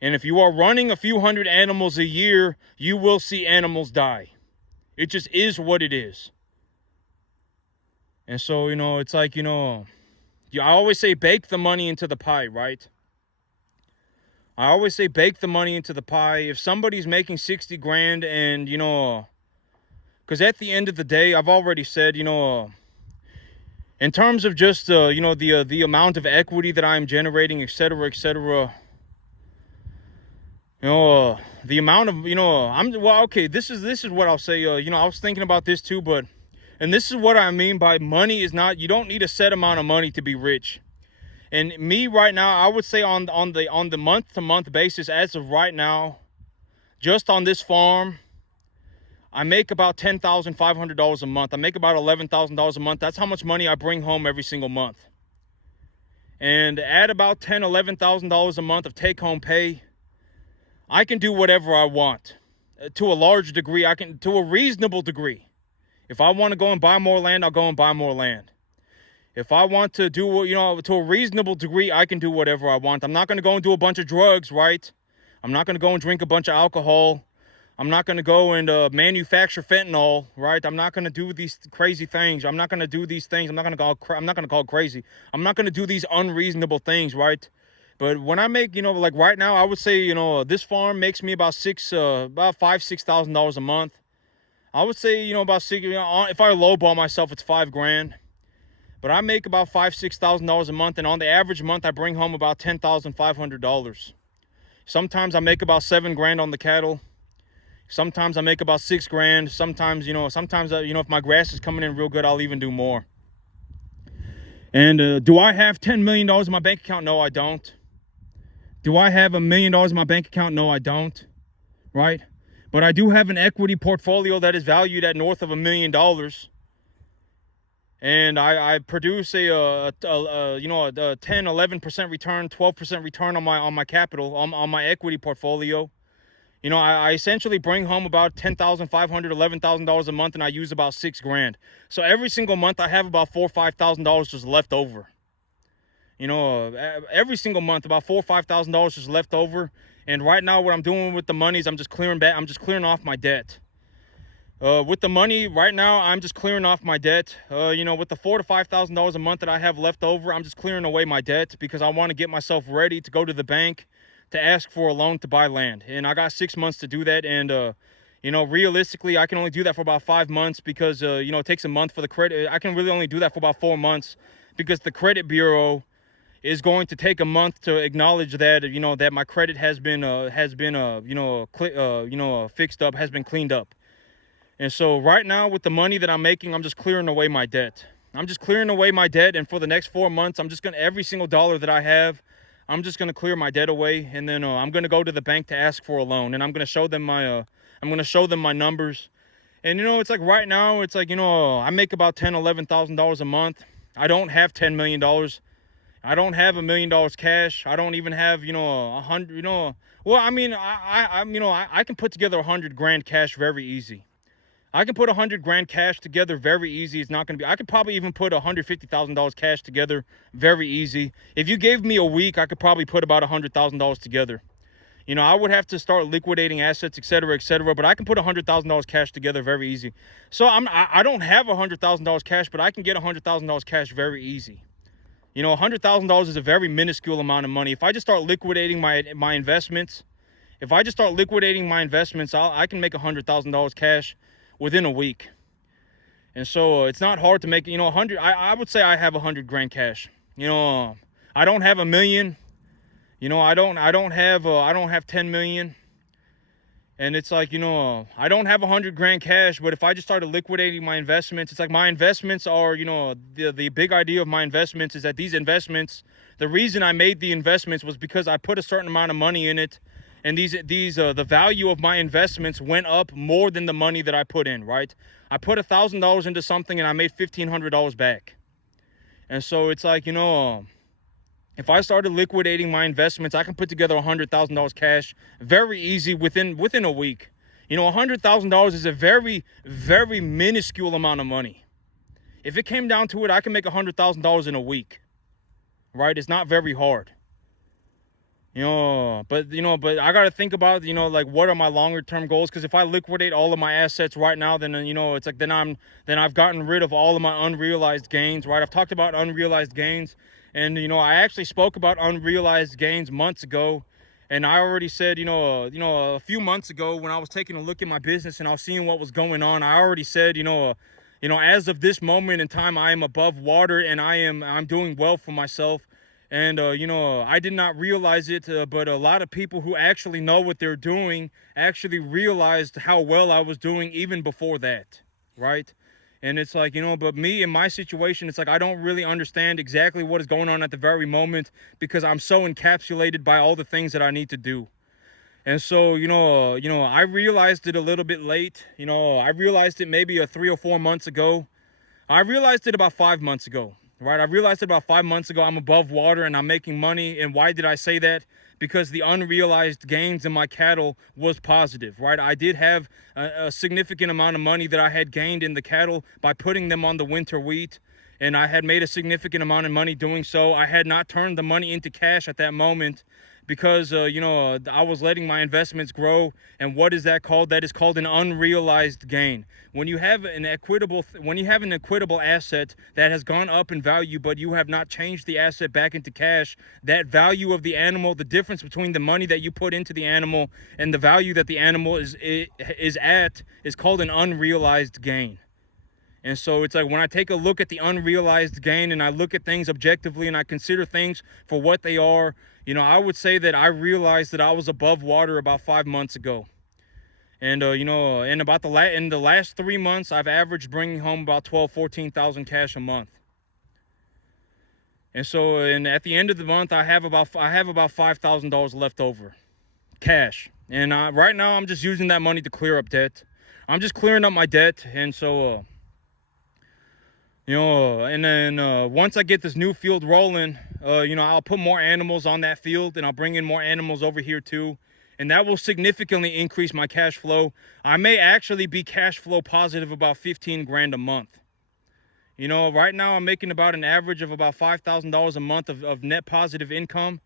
And if you are running a few hundred animals a year, you will see animals die. It just is what it is. And so, you know, it's like, you know, I always say bake the money into the pie, right? I always say bake the money into the pie. If somebody's making 60 grand and, you know, because at the end of the day, I've already said, you know, in terms of just, you know, the amount of equity that I'm generating, et cetera, you know, the amount of, you know, okay, this is what I'll say. You know, I was thinking about this too, and this is what I mean by money is not, you don't need a set amount of money to be rich. And me right now, I would say on the month-to-month basis, as of right now, just on this farm, I make about $10,500 a month. I make about $11,000 a month. That's how much money I bring home every single month. And at about $10,000, $11,000 a month of take-home pay, I can do whatever I want. To a large degree, to a reasonable degree. If I want to go and buy more land, I'll go and buy more land. If I want to do, you know, to a reasonable degree, I can do whatever I want. I'm not going to go and do a bunch of drugs, right? I'm not going to go and drink a bunch of alcohol. I'm not going to go and manufacture fentanyl, right? I'm not going to do these crazy things. I'm not going to do these things. I'm not going to call it crazy. I'm not going to do these unreasonable things, right? But when I make, you know, like right now, I would say, you know, this farm makes me about $6,000 a month. I would say, you know, about six. You know, if I lowball myself, it's $5,000. But I make about $6,000 a month, and on the average month, I bring home about $10,500. Sometimes I make about $7,000 on the cattle. Sometimes I make about $6,000. Sometimes, you know, if my grass is coming in real good, I'll even do more. And do I have $10 million in my bank account? No, I don't. Do I have $1 million in my bank account? No, I don't. Right? But I do have an equity portfolio that is valued at north of $1 million. And I produce a 10-11% return, 12% return on my capital, on my equity portfolio. You know, I essentially bring home about $10,500, $11,000 a month, and I use about $6,000. So every single month I have about $4,000 or $5,000 just left over. You know, every single month about $4,000 or $5,000 just left over. And right now, what I'm doing with the money is I'm just clearing off my debt. With the money right now, I'm just clearing off my debt. You know, with the $4,000 to $5,000 a month that I have left over, I'm just clearing away my debt because I want to get myself ready to go to the bank to ask for a loan to buy land. And I got 6 months to do that. And you know, realistically, I can only do that for about 5 months because you know, it takes a month for the credit. I can really only do that for about 4 months because the credit bureau is going to take a month to acknowledge that, you know, that my credit has been fixed up, has been cleaned up. And so right now with the money that I'm making, I'm just clearing away my debt. And for the next 4 months, I'm just going to, every single dollar that I have, I'm just going to clear my debt away. And then I'm going to go to the bank to ask for a loan. And I'm going to show them my numbers. And, you know, it's like right now, it's like, you know, I make about $10,000, $11,000 a month. I don't have $10 million I don't have $1 million cash. I don't even have, you know, 100, you know. Well, I mean, I can put together 100 grand cash very easy. I can put 100 grand cash together very easy. It's not going to be, I could probably even put $150,000 cash together very easy. If you gave me a week, I could probably put about $100,000 together. You know, I would have to start liquidating assets, et cetera, but I can put $100,000 cash together very easy. So I don't have $100,000 cash, but I can get $100,000 cash very easy. You know, $100,000 is a very minuscule amount of money. If I just start liquidating my investments, I can make $100,000 cash within a week. And so it's not hard to make, you know, 100. I would say I have 100 grand cash. You know, I don't have 1 million. You know, I don't have 10 million. And it's like, you know, I don't have 100 grand cash, but if I just started liquidating my investments, it's like my investments are, you know, the big idea of my investments is that these investments, the reason I made the investments was because I put a certain amount of money in it. And the value of my investments went up more than the money that I put in, right? I put $1,000 into something and I made $1,500 back. And so it's like, you know, if I started liquidating my investments, I can put together $100,000 cash very easy within a week. You know, $100,000 is a very, very minuscule amount of money. If it came down to it, I can make $100,000 in a week, right? It's not very hard. But I got to think about, you know, like, what are my longer term goals? Because if I liquidate all of my assets right now, then, you know, it's like, then I've gotten rid of all of my unrealized gains, right? I've talked about unrealized gains. And, you know, I actually spoke about unrealized gains months ago. And I already said, a few months ago when I was taking a look at my business and I was seeing what was going on, I already said, as of this moment in time, I am above water and I'm doing well for myself. And, I did not realize it, but a lot of people who actually know what they're doing actually realized how well I was doing even before that, right? And it's like, but me in my situation, it's like I don't really understand exactly what is going on at the very moment because I'm so encapsulated by all the things that I need to do. And so, I realized it a little bit late. I realized it maybe 3 or 4 months ago. I realized it about 5 months ago. Right, I realized it about 5 months ago. I'm above water and I'm making money. And why did I say that? Because the unrealized gains in my cattle was positive, right? I did have a significant amount of money that I had gained in the cattle by putting them on the winter wheat. And I had made a significant amount of money doing so. I had not turned the money into cash at that moment because, I was letting my investments grow. And what is that called? That is called an unrealized gain. When you have an equitable asset that has gone up in value, but you have not changed the asset back into cash, that value of the animal, the difference between the money that you put into the animal and the value that the animal is called an unrealized gain. And so it's like when I take a look at the unrealized gain and I look at things objectively and I consider things for what they are, I would say that I realized that I was above water about 5 months ago. And, in the last 3 months, I've averaged bringing home about 14,000 cash a month. And so, at the end of the month, I have about $5,000 left over, cash. And right now, I'm just using that money to clear up debt. I'm just clearing up my debt. And so, and then once I get this new field rolling, I'll put more animals on that field and I'll bring in more animals over here too. And that will significantly increase my cash flow. I may actually be cash flow positive about 15 grand a month. Right now I'm making about an average of about $5,000 a month of net positive income.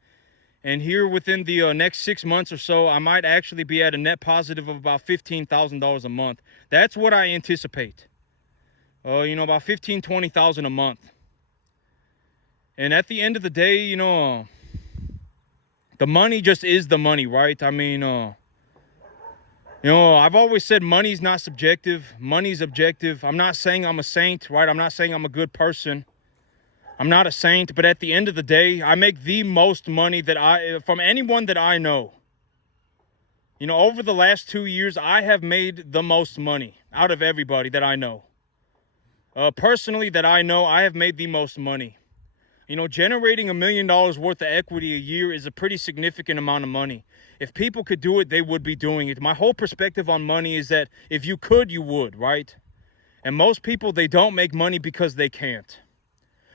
And here within the next 6 months or so, I might actually be at a net positive of about $15,000 a month. That's what I anticipate. About $15,000, $20,000 a month. And at the end of the day, the money just is the money, right? I mean, I've always said money's not subjective. Money's objective. I'm not saying I'm a saint, right? I'm not saying I'm a good person. I'm not a saint, but at the end of the day, I make the most money from anyone that I know. Over the last 2 years, I have made the most money out of everybody that I know. Personally, that I know, I have made the most money. Generating $1 million worth of equity a year is a pretty significant amount of money. If people could do it, they would be doing it. My whole perspective on money is that if you could, you would, right? And most people, they don't make money because they can't.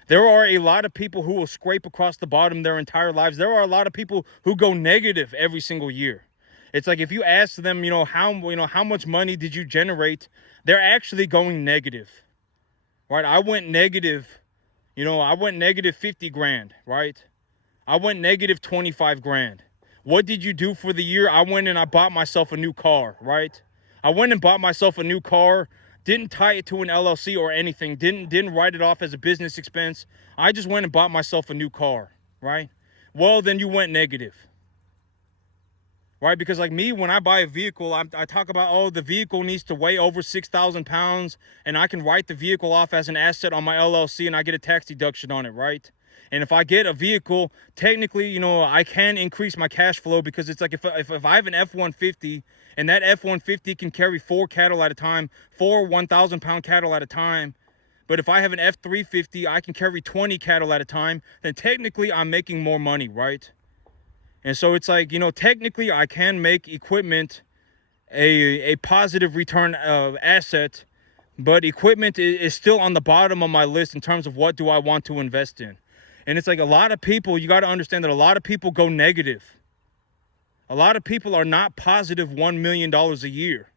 There are a lot of people who will scrape across the bottom their entire lives. There are a lot of people who go negative every single year. It's like if you ask them, how much money did you generate? They're actually going negative, right? I went negative 50 grand, right? I went negative 25 grand. What did you do for the year? I went and I bought myself a new car, right? I went and bought myself a new car, didn't tie it to an LLC or anything, didn't write it off as a business expense. I just went and bought myself a new car, right? Well, then you went negative, right? Because like me, when I buy a vehicle, I talk about, oh, the vehicle needs to weigh over 6,000 pounds and I can write the vehicle off as an asset on my LLC and I get a tax deduction on it, right? And if I get a vehicle, technically, I can increase my cash flow, because it's like if I have an F-150 and that F-150 can carry 4 cattle at a time, 4 1,000-pound cattle at a time, but if I have an F-350, I can carry 20 cattle at a time, then technically I'm making more money, right? And so it's like, technically I can make equipment a positive return asset, but equipment is still on the bottom of my list in terms of what do I want to invest in. And it's like a lot of people, you got to understand that a lot of people go negative. A lot of people are not positive $1 million a year,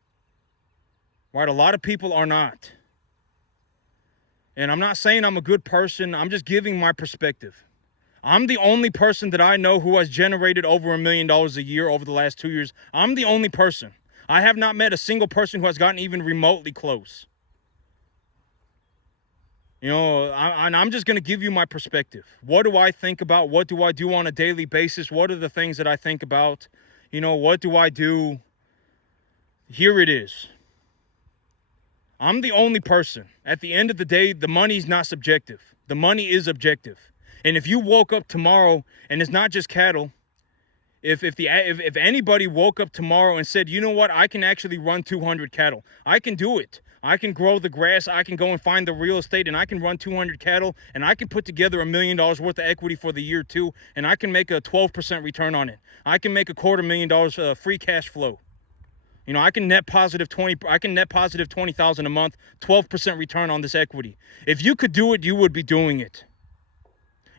right? A lot of people are not. And I'm not saying I'm a good person. I'm just giving my perspective. I'm the only person that I know who has generated over $1 million a year over the last 2 years. I'm the only person. I have not met a single person who has gotten even remotely close. I'm just going to give you my perspective. What do I think about? What do I do on a daily basis? What are the things that I think about? What do I do? Here it is. I'm the only person. At the end of the day, the money's not subjective. The money is objective. And if you woke up tomorrow, and it's not just cattle, if anybody woke up tomorrow and said, you know what, I can actually run 200 cattle. I can do it. I can grow the grass. I can go and find the real estate, and I can run 200 cattle, and I can put together $1 million worth of equity for the year too, and I can make a 12% return on it. I can make $250,000 free cash flow. I can net positive 20,000 a month, 12% return on this equity. If you could do it, you would be doing it.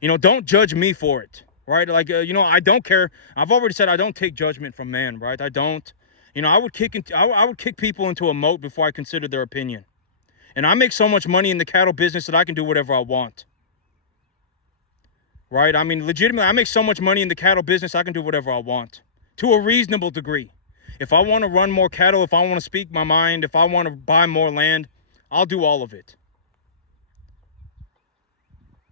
Don't judge me for it, right? Like, I don't care. I've already said I don't take judgment from man, right? I don't. I would kick people into a moat before I consider their opinion. And I make so much money in the cattle business that I can do whatever I want. Right? I mean, legitimately, I make so much money in the cattle business, I can do whatever I want. To a reasonable degree. If I want to run more cattle, if I want to speak my mind, if I want to buy more land, I'll do all of it.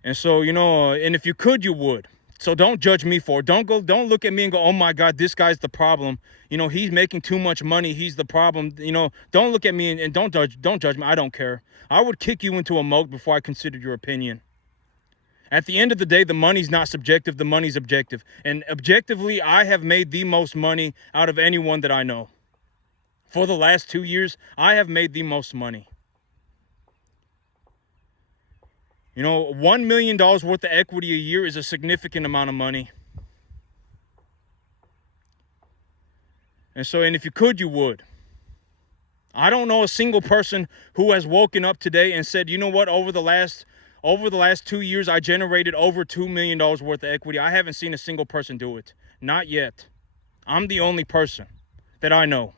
And so, and if you could, you would. So don't judge me for it. Don't look at me and go, oh my God, this guy's the problem. He's making too much money. He's the problem. Don't look at me and don't judge me. I don't care. I would kick you into a moat before I considered your opinion. At the end of the day, the money's not subjective. The money's objective. And objectively, I have made the most money out of anyone that I know. For the last 2 years, I have made the most money. $1 million worth of equity a year is a significant amount of money. And if you could, you would. I don't know a single person who has woken up today and said, you know what, over the last 2 years, I generated over $2 million worth of equity. I haven't seen a single person do it. Not yet. I'm the only person that I know.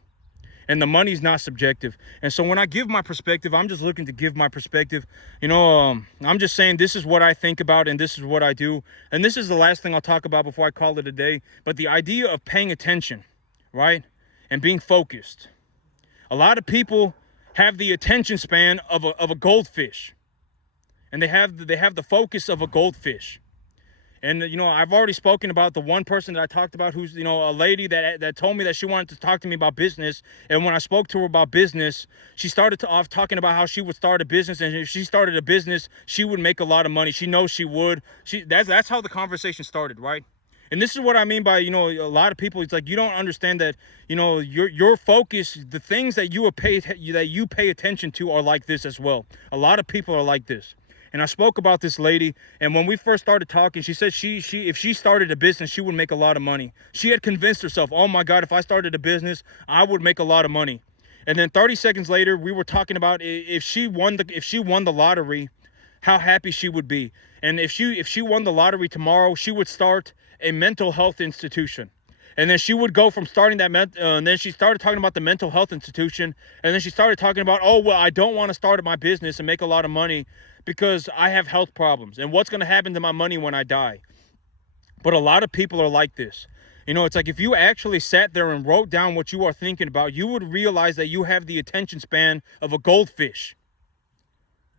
And the money's not subjective. And so when I give my perspective, I'm just looking to give my perspective. I'm just saying this is what I think about and this is what I do. And this is the last thing I'll talk about before I call it a day. But the idea of paying attention, right? And being focused. A lot of people have the attention span of a goldfish. And they have the focus of a goldfish. And, I've already spoken about the one person that I talked about who's, a lady that told me that she wanted to talk to me about business. And when I spoke to her about business, she started off talking about how she would start a business. And if she started a business, she would make a lot of money. She knows she would. That's how the conversation started, right? And this is what I mean by, a lot of people, it's like you don't understand that, your focus, the things that you pay attention to are like this as well. A lot of people are like this. And I spoke about this lady, and when we first started talking, she said if she started a business, she would make a lot of money. She had convinced herself, oh my God, if I started a business, I would make a lot of money. And then 30 seconds later, we were talking about if she won the lottery, how happy she would be. And if she won the lottery tomorrow, she would start a mental health institution. And then she would go from starting that, and then she started talking about the mental health institution. And then she started talking about, oh, well, I don't want to start my business and make a lot of money because I have health problems. And what's going to happen to my money when I die? But a lot of people are like this. You know, it's like if you actually sat there and wrote down what you are thinking about, you would realize that you have the attention span of a goldfish.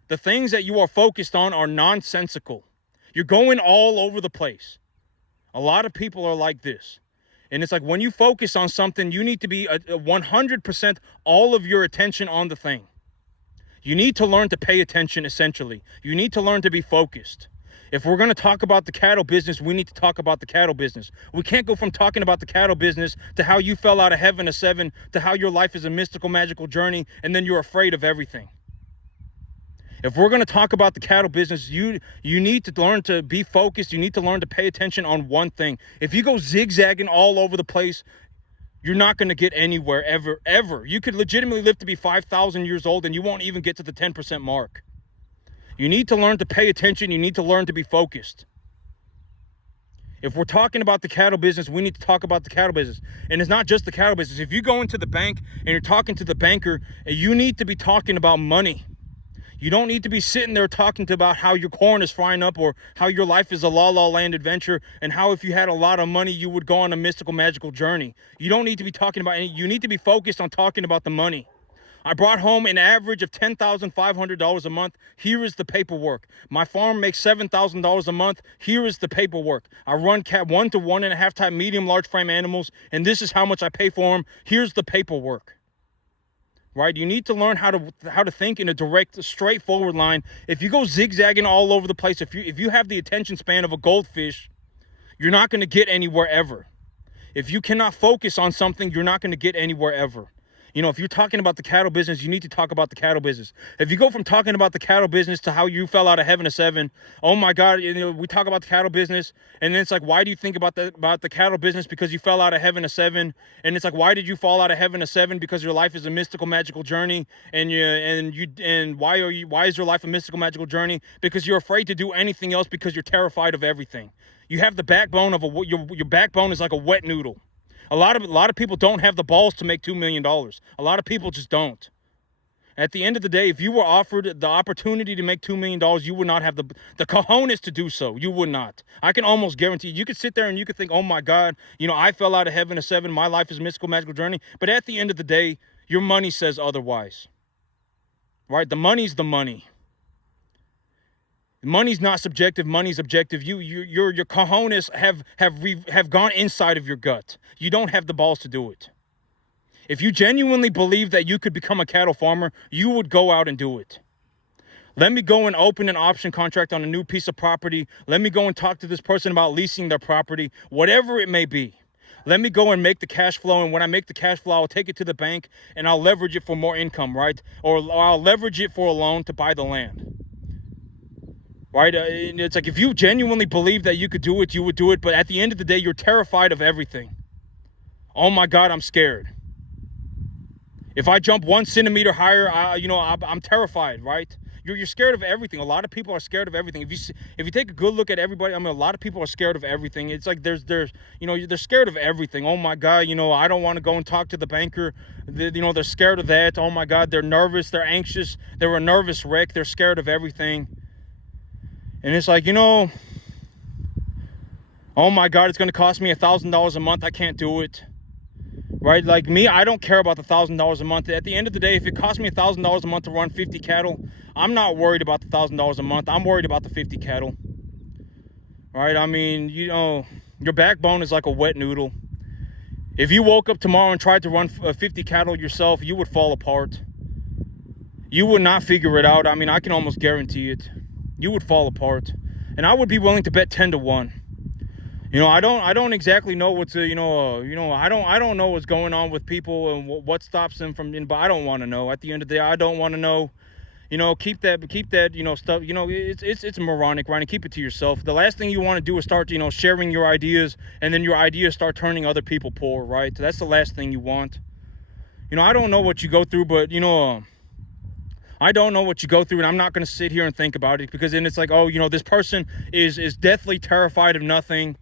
The things that you are focused on are nonsensical. You're going all over the place. A lot of people are like this. And it's like when you focus on something, you need to be 100% all of your attention on the thing. You need to learn to pay attention, essentially. You need to learn to be focused. If we're going to talk about the cattle business, we need to talk about the cattle business. We can't go from talking about the cattle business to how you fell out of heaven a 7 to how your life is a mystical, magical journey, and then you're afraid of everything. If we're going to talk about the cattle business, you need to learn to be focused. You need to learn to pay attention on one thing. If you go zigzagging all over the place, you're not going to get anywhere ever. You could legitimately live to be 5,000 years old and you won't even get to the 10% mark. You need to learn to pay attention. You need to learn to be focused. If we're talking about the cattle business, we need to talk about the cattle business. And it's not just the cattle business. If you go into the bank and you're talking to the banker, you need to be talking about money. You don't need to be sitting there talking about how your corn is frying up or how your life is a la-la land adventure and how if you had a lot of money, you would go on a mystical, magical journey. You don't need to be talking about any. You need to be focused on talking about the money. I brought home an average of $10,500 a month. Here is the paperwork. My farm makes $7,000 a month. Here is the paperwork. I run 1 to 1.5 type medium, large frame animals, and this is how much I pay for them. Here's the paperwork. Right? You need to learn how to think in a direct, straightforward line. If you go zigzagging all over the place, if you have the attention span of a goldfish, you're not going to get anywhere ever. If you cannot focus on something, you're not going to get anywhere ever. You know, if you're talking about the cattle business, you need to talk about the cattle business. If you go from talking about the cattle business to how you fell out of heaven a 7, oh my God, you know, we talk about the cattle business, and then it's like, why do you think about the cattle business? Because you fell out of heaven a 7, and it's like, why did you fall out of heaven a 7? Because your life is a mystical, magical journey, and why is your life a mystical, magical journey? Because you're afraid to do anything else because you're terrified of everything. You have the backbone of your backbone is like a wet noodle. A lot of people don't have the balls to make $2 million. A lot of people just don't. At the end of the day, if you were offered the opportunity to make $2 million, you would not have the cojones to do so. You would not. I can almost guarantee you could sit there and you could think, oh my God, you know, I fell out of heaven a 7. My life is a mystical, magical journey. But at the end of the day, your money says otherwise. Right? The money's the money. Money's not subjective. Money's objective. Your cojones have gone inside of your gut. You don't have the balls to do it. If you genuinely believe that you could become a cattle farmer, you would go out and do it. Let me go and open an option contract on a new piece of property. Let me go and talk to this person about leasing their property, whatever it may be. Let me go and make the cash flow, and when I make the cash flow, I'll take it to the bank and I'll leverage it for more income, right? Or I'll leverage it for a loan to buy the land. Right? It's like if you genuinely believe that you could do it, you would do it. But at the end of the day, you're terrified of everything. Oh my God, I'm scared. If I jump 1 centimeter higher, I'm terrified, right? You're scared of everything. A lot of people are scared of everything. If you take a good look at everybody, I mean, a lot of people are scared of everything. It's like they're scared of everything. Oh my God, I don't want to go and talk to the banker. They're scared of that. Oh my God, they're nervous. They're anxious. They're a nervous wreck. They're scared of everything. And it's like, oh my God, it's going to cost me $1,000 a month. I can't do it. Right? Like me, I don't care about the $1,000 a month. At the end of the day, if it costs me $1,000 a month to run 50 cattle, I'm not worried about the $1,000 a month. I'm worried about the 50 cattle. Right? I mean, your backbone is like a wet noodle. If you woke up tomorrow and tried to run 50 cattle yourself, you would fall apart. You would not figure it out. I mean, I can almost guarantee it. You would fall apart. And I would be willing to bet 10 to 1. I don't exactly know what's I don't know what's going on with people and what stops them from, but I don't want to know. At the end of the day, I don't want to know. Keep that stuff, it's moronic, right? And keep it to yourself. The last thing you want to do is start, sharing your ideas, and then your ideas start turning other people poor, right? So that's the last thing you want. I don't know what you go through, but I don't know what you go through, and I'm not going to sit here and think about it, because then it's like, oh, you know, this person is deathly terrified of nothing.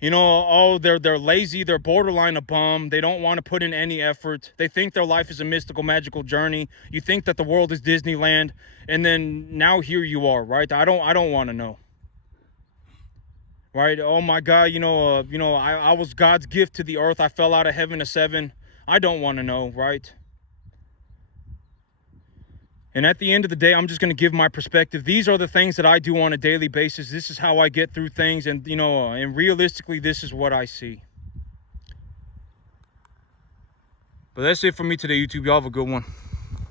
You know, oh, they're lazy, they're borderline a bum, they don't want to put in any effort, they think their life is a mystical, magical journey. You think that the world is Disneyland, and then now here you are, right? I don't want to know, right? Oh my God, I was God's gift to the earth, I fell out of heaven to seven. I don't want to know, right? And at the end of the day, I'm just going to give my perspective. These are the things that I do on a daily basis. This is how I get through things. And, and realistically, this is what I see. But that's it for me today, YouTube. Y'all have a good one.